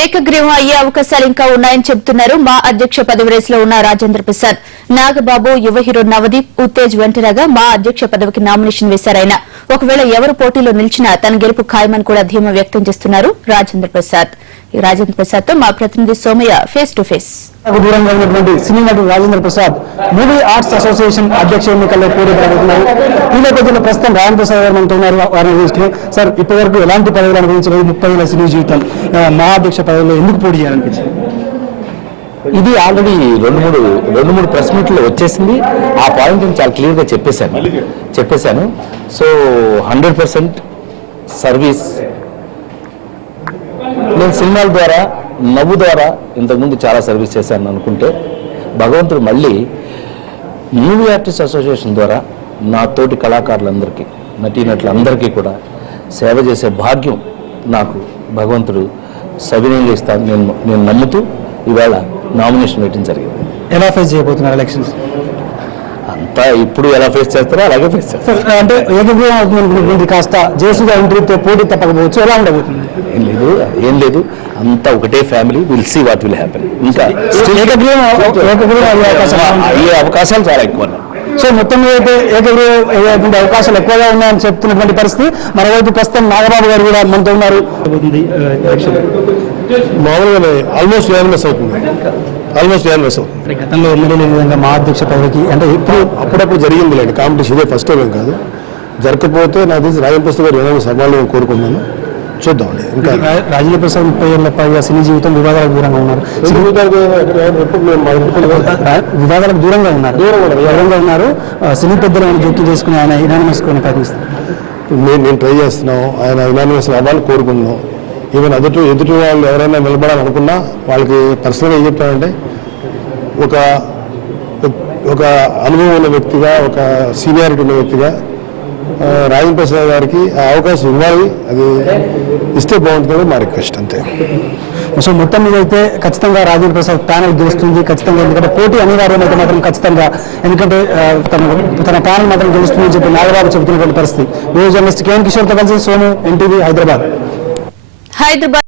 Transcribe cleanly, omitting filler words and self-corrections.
ఏకగ్రీవం అయ్యే అవకాశాలు ఇంకా ఉన్నాయని చెబుతున్నారు మా అధ్యక్ష పదవి రేసులో ఉన్న రాజేంద్ర ప్రసాద్. నాగబాబు, యువ హీరో నవదీప్, ఉత్తేజ్ వెంటరాగా మా అధ్యక్ష పదవికి నామినేషన్ వేశారాయన. ఒకవేళ ఎవరు పోటీలో నిలిచినా తన గెలుపు ఖాయమని కూడా ధీమా వ్యక్తం చేస్తున్నారు రాజేంద్ర ప్రసాద్. తో మా ప్రతినిధి సోమయ్య ఫేస్ టు ఫేస్. దూరంగా ఉన్నటువంటి సినీ నటుడు Rajendra Prasad movie arts association అధ్యక్ష ఎన్నికల్లో పోటీ పడుతున్నారు. ఈ నేపథ్యంలో ప్రస్తుతం రాజేంద్ర ప్రసాద్ గారు మనతో ఉన్నారు. వారిని చూస్తున్నాం. సార్, ఇప్పటివరకు ఎలాంటి పదవులు అనుభవించలేదు? 30 ఏళ్ల సినీ జీవితం, మహాధ్యక్ష పదవిలో ఎందుకు పోటీ చేయాలనిపించింది? ఇది ఆల్రెడీ రెండు మూడు ప్రెస్ మీట్లో వచ్చేసింది. ఆ పాయింట్ నేను చాలా క్లియర్గా చెప్పేశాను. So 100% service. నేను సినిమాల ద్వారా, నవ్వు ద్వారా ఇంతకుముందు చాలా సర్వీస్ చేశాను అనుకుంటే, భగవంతుడు మళ్ళీ మూవీ ఆర్టిస్ట్ అసోసియేషన్ ద్వారా నా తోటి కళాకారులందరికీ, నటీనటులందరికీ కూడా సేవ చేసే భాగ్యం నాకు భగవంతుడు సవినయంగా ఇస్తాను నేను నమ్ముతూ ఇవాళ నామినేషన్ వేయడం జరిగింది. ఎలా ఫేస్ చేయబోతున్నారు ఎలక్షన్స్? అంతా ఇప్పుడు ఎలా ఫేస్ చేస్తారో అలాగే ఫేస్ చేస్తారు. అంటే ఏకగ్రీవం అవుతుంది, కాస్త జేసుగా ఎంట్రీతో పోటీ తప్పకపోవచ్చు, ఎలా ఉండబోతుంది? ఏం లేదు, అంతా ఒకటే family. Will see what will happen. ఇంకా ఏకగ్రీవం అయ్యే అవకాశాలు చాలా ఎక్కువ. సో మొత్తం మీద అయితే ఏకగ్రీవం అయ్యేటువంటి అవకాశాలు ఎక్కువగా ఉన్నాయని చెప్తున్నటువంటి పరిస్థితి. మరోవైపు ప్రస్తుతం నాగబాబు గారు కూడా మనతో ఉన్నారు. మామూలుగానే ఆల్మోస్ట్ యూనివర్స్ అవుతుంది. గతంలో ఎమ్మెల్యేల విధంగా మా అధ్యక్ష పదవికి అంటే అప్పుడప్పుడు జరిగింది లేండి కాంపిటీషన్. ఇదే ఫస్ట్ టైం కాదు. జరగకపోతే నాకు తెలిసి రాజేంద్ర ప్రసాద్ గారు ఏమైనా సవాళ్ళు నేను కోరుకున్నాను. చూద్దామండి. ఇంకా రాజేంద్ర ప్రసాద్ 30 ఏళ్ల పైగా సినీ జీవితం వివాదాలకు దూరంగా ఉన్నారు. వివాదాలకు దూరంగా ఉన్నారు. సినీ పెద్దలు ఆయన జోక్యం చేసుకుని ఆయన యునానిమస్ కొని ప్రయత్నిస్తారు. నేను ట్రై చేస్తున్నాం. ఆయన యునానిమస్ అవ్వాలని కోరుకున్నాం. ఈవెన్ ఎదుటి వాళ్ళు ఎవరైనా నిలబడాలనుకున్నా వాళ్ళకి పర్సనల్గా ఏం చెప్తానంటే, ఒక అనుభవం ఉన్న వ్యక్తిగా, ఒక సీనియారిటీ ఉన్న వ్యక్తిగా రాజేంద్ర ప్రసాద్ గారికి ఆ అవకాశం ఇవ్వాలి. అది ఇస్తే బాగుంటుంది మా రిక్వెస్ట్, అంతే. సో మొత్తం మీద అయితే ఖచ్చితంగా రాజేంద్ర ప్రసాద్ ప్యానల్ గెలుస్తుంది ఖచ్చితంగా. ఎందుకంటే పోటీ అనివార్యమైతే మాత్రం ఖచ్చితంగా, ఎందుకంటే తన ప్యానల్ మాత్రం గెలుస్తుందని చెప్పి నాగబాబు చెబుతున్నటువంటి పరిస్థితి. న్యూస్ జర్నలిస్ట్ కేఎన్ కిషోర్తో కలిసి సోము, ఎన్టీవీ, హైదరాబాద్.